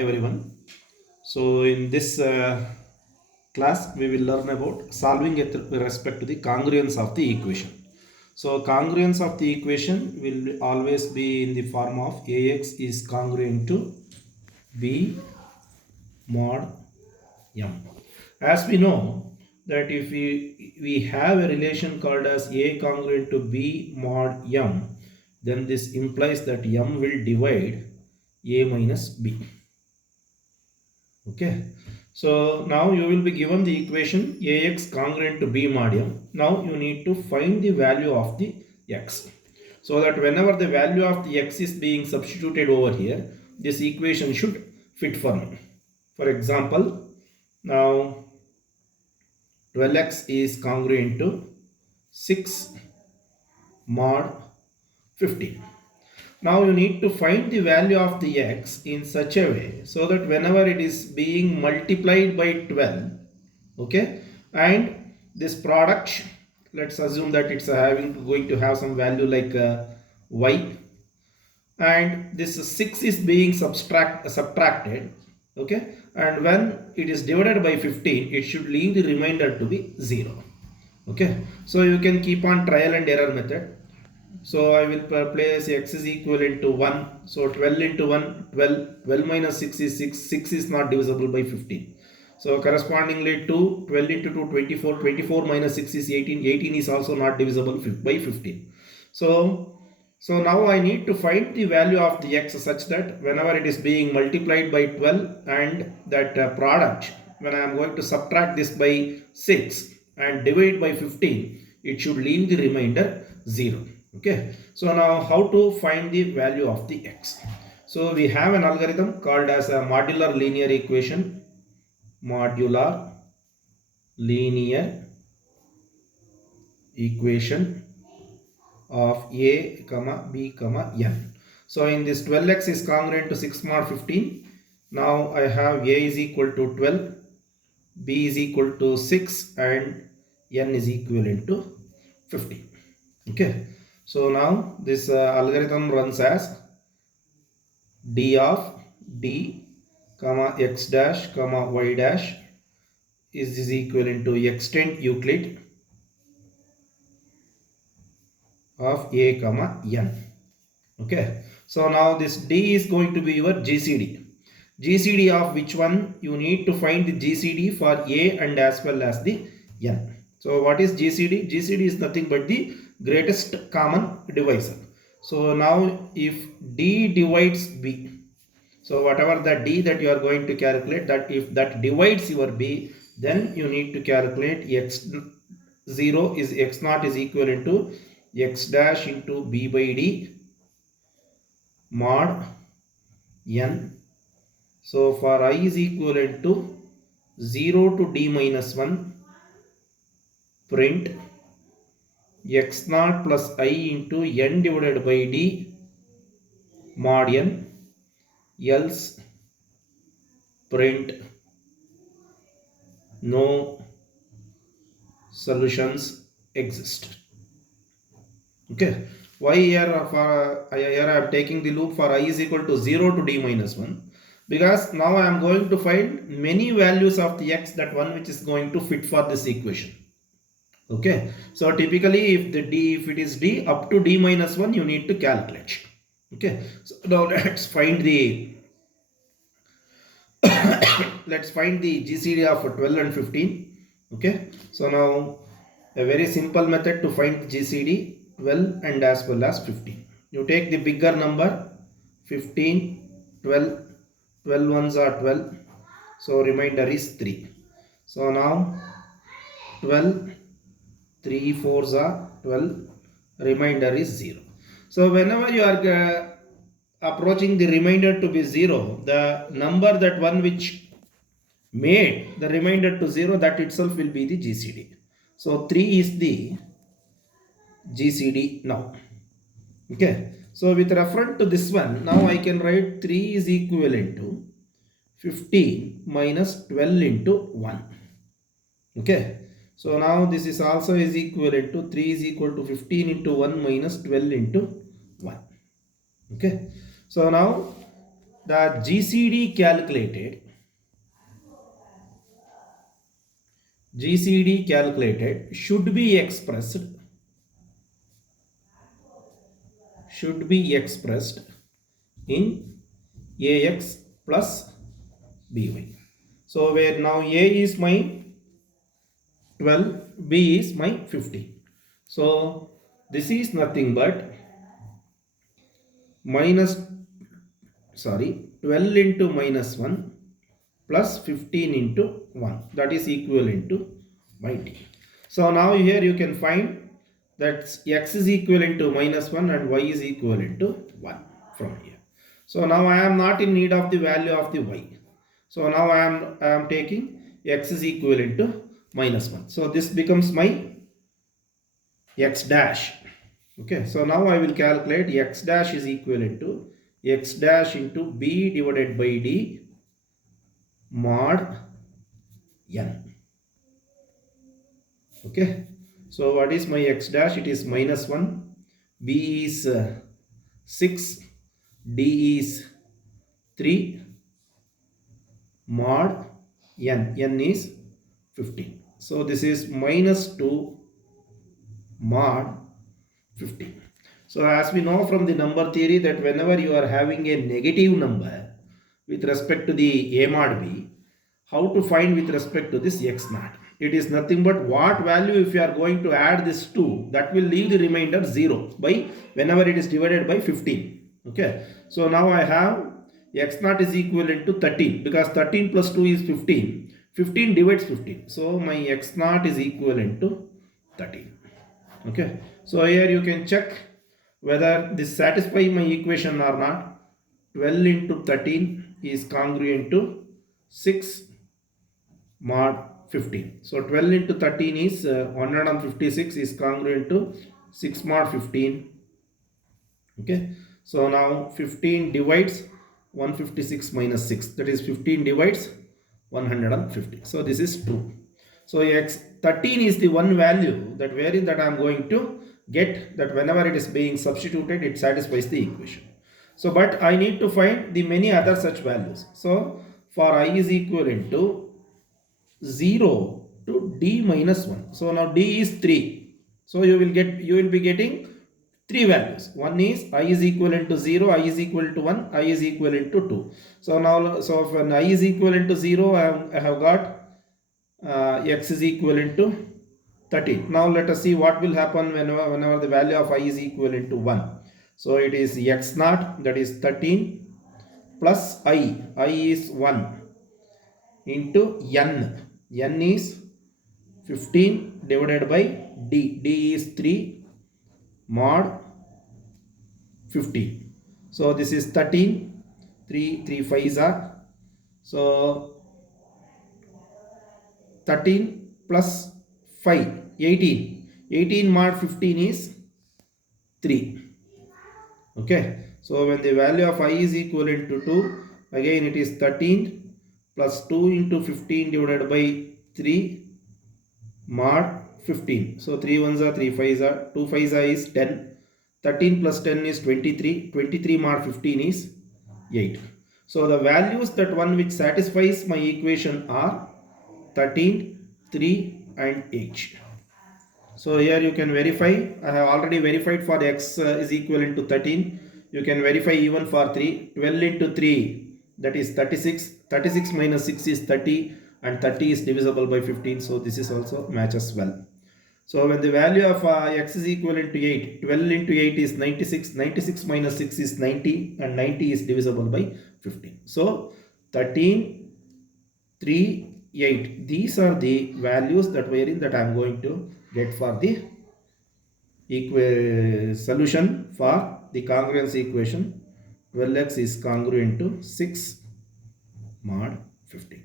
Everyone. So in this class we will learn about solving with respect to the congruence of the equation. So congruence of the equation will always be in the form of Ax is congruent to B mod m. As we know that if we have a relation called as A congruent to B mod m, then this implies that m will divide A minus B. Okay, so now you will be given the equation Ax congruent to B mod m. Now you need to find the value of the x, so that whenever the value of the x is being substituted over here, this equation should fit for me. For example, now 12x is congruent to 6 mod 15. Now you need to find the value of the x in such a way so that whenever it is being multiplied by 12, okay, and this product, let's assume that it's going to have some value like y, and this 6 is being subtracted, okay, and when it is divided by 15, it should leave the remainder to be 0. Okay, so you can keep on trial and error method. So I will place x is equivalent to 1. So 12 into 1, 12. 12 minus 6 is 6. 6 is not divisible by 15. So correspondingly to 12 into 2, 24. 24 minus 6 is 18. 18 is also not divisible by 15. So now I need to find the value of the x such that whenever it is being multiplied by 12 and that product, when I am going to subtract this by 6 and divide by 15, it should leave the remainder 0. Okay, so now how to find the value of the x? So we have an algorithm called as a modular linear equation. Modular linear equation of a comma b comma n. So in this 12x is congruent to 6 mod 15. Now I have a is equal to 12, b is equal to 6, and n is equivalent to 15. Okay, so now this algorithm runs as d of d comma x dash comma y dash is equivalent to extend Euclid of a comma n. Okay, so now this d is going to be your GCD. GCD of which one? You need to find the GCD for a and as well as the n. So what is GCD? GCD is nothing but the greatest common divisor. So now if d divides b, so whatever the d that you are going to calculate, that if that divides your b, then you need to calculate x0 is x0 is equivalent to x dash into b by d mod n. So for I is equivalent to 0 to d minus 1, print x0 plus I into n divided by d mod n, else print no solutions exist. Okay, why here I am taking the loop for I is equal to 0 to d minus 1, because now I am going to find many values of the x, that one which is going to fit for this equation. Okay, so typically if it is d up to d minus 1, you need to calculate. Okay, so now let's find the GCD of 12 and 15. Okay, so now a very simple method to find the GCD 12 and as well as 15. You take the bigger number 15, 12, 12 ones are 12, so remainder is 3. So now 12, 3 fours are 12, remainder is 0. So whenever you are approaching the remainder to be 0, the number, that one which made the remainder to 0, that itself will be the GCD. So 3 is the GCD now. Okay, so with reference to this one, now I can write 3 is equivalent to 15 minus 12 into 1. Okay, so now this is also is equivalent to 3 is equal to 15 into 1 minus 12 into 1. Okay, so now The GCD calculated should be expressed in AX plus BY. So where now A is my 12, B is my 15. So this is nothing but minus, 12 into minus 1 plus 15 into 1, that is equivalent to y. So now here you can find that x is equivalent to minus 1 and y is equivalent to 1 from here. So now I am not in need of the value of the y. So now I am taking x is equivalent to minus 1. So this becomes my x dash. Okay, so now I will calculate x dash is equivalent to x dash into b divided by d mod n. Okay, so what is my x dash? It is minus 1, b is 6, d is 3, mod n is 15. So this is minus 2 mod 15. So as we know from the number theory that whenever you are having a negative number with respect to the a mod b, how to find with respect to this x naught? It is nothing but what value if you are going to add this 2, that will leave the remainder 0 by whenever it is divided by 15. Okay, so now I have x naught is equivalent to 13 because 13 plus 2 is 15. 15 divides 15. So my x naught is equivalent to 13. Okay, so here you can check whether this satisfies my equation or not. 12 into 13 is congruent to 6 mod 15. So 12 into 13 is 156 is congruent to 6 mod 15. Okay, so now 15 divides 156 minus 6, that is 15 divides 150. So this is 2. So x 13 is the one value that wherein that I am going to get that whenever it is being substituted it satisfies the equation. So but I need to find the many other such values. So for I is equivalent to 0 to d minus 1. So now d is 3. So you will be getting three values. One is I is equivalent to 0, I is equal to 1, I is equivalent to 2. So now, so when I is equivalent to 0, I have got x is equivalent to 13. Now let us see what will happen whenever the value of I is equivalent to 1. So it is x naught, that is 13, plus I is 1 into n is 15 divided by d is 3 mod 15. So this is 13, 3 5s are, so 13 plus 5, 18. 18 mod 15 is 3. Okay, so when the value of I is equivalent to 2, again it is 13 plus 2 into 15 divided by 3 mod 15. So 3 ones are 3 5s are, 2 5s are is 10. 13 plus 10 is 23. 23 mod 15 is 8. So the values that one which satisfies my equation are 13, 3 and 8. So here you can verify. I have already verified for x is equivalent to 13. You can verify even for 3. 12 into 3, that is 36. 36 minus 6 is 30 and 30 is divisible by 15. So this is also matches well. So when the value of x is equivalent to 8, 12 into 8 is 96. 96 minus 6 is 90 and 90 is divisible by 15. So 13, 3, 8. These are the values that wherein that I am going to get for the solution for the congruence equation. 12x is congruent to 6 mod 15.